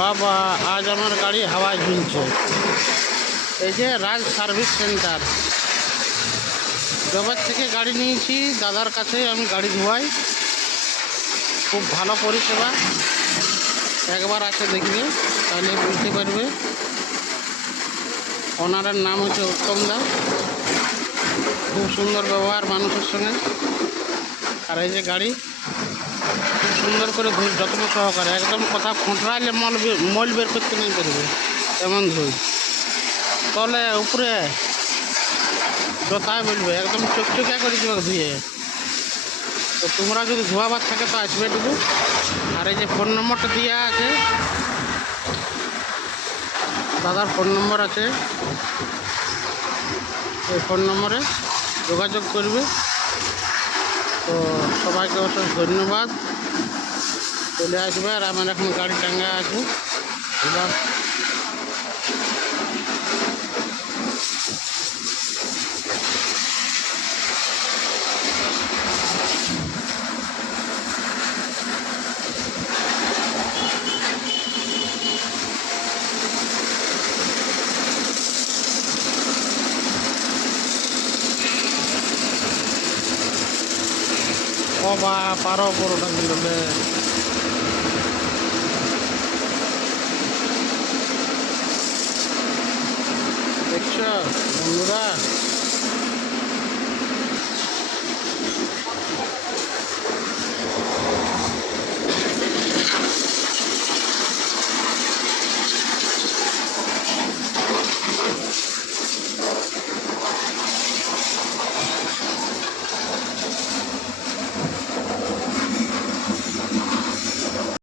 বাবা, আজ আমার গাড়ি হাওয়ায় ঝুলছে। এই যে রাজ সার্ভিস সেন্টার, জবের থেকে গাড়ি নিয়েছি, দাদার কাছে আমি গাড়ি ধোয়াই। খুব ভালো পরিষেবা, একবার আছে দেখবে তাহলে বুঝতে পারবে। ওনারের নাম হচ্ছে উত্তম দা, খুব সুন্দর ব্যবহার মানুষের সঙ্গে। আর এই যে গাড়ি খুব সুন্দর করে ধুই, যত্ন সহকারে, একদম কথা খোঁটরাইলে মল বের করতে নেই পারবে এমন ধুই। তলে উপরে যথায় বলবে, একদম চকচকিয়া করে দিবে ধুয়ে। তো তোমরা যদি ধোয়াবার থাকে তো আসবে টুকু। আর এই যে ফোন নম্বরটা দেওয়া আছে, দাদার ফোন নম্বর আছে, এই ফোন নম্বরে যোগাযোগ করবে। তো সবাইকে অশেষ ধন্যবাদ। চলে আসবে। আর আমার এখন গাড়ি টাঙ্গা আছে এবার। বাবা, পারো পুরোটা কিন্তু দেখছো বন্ধুরা।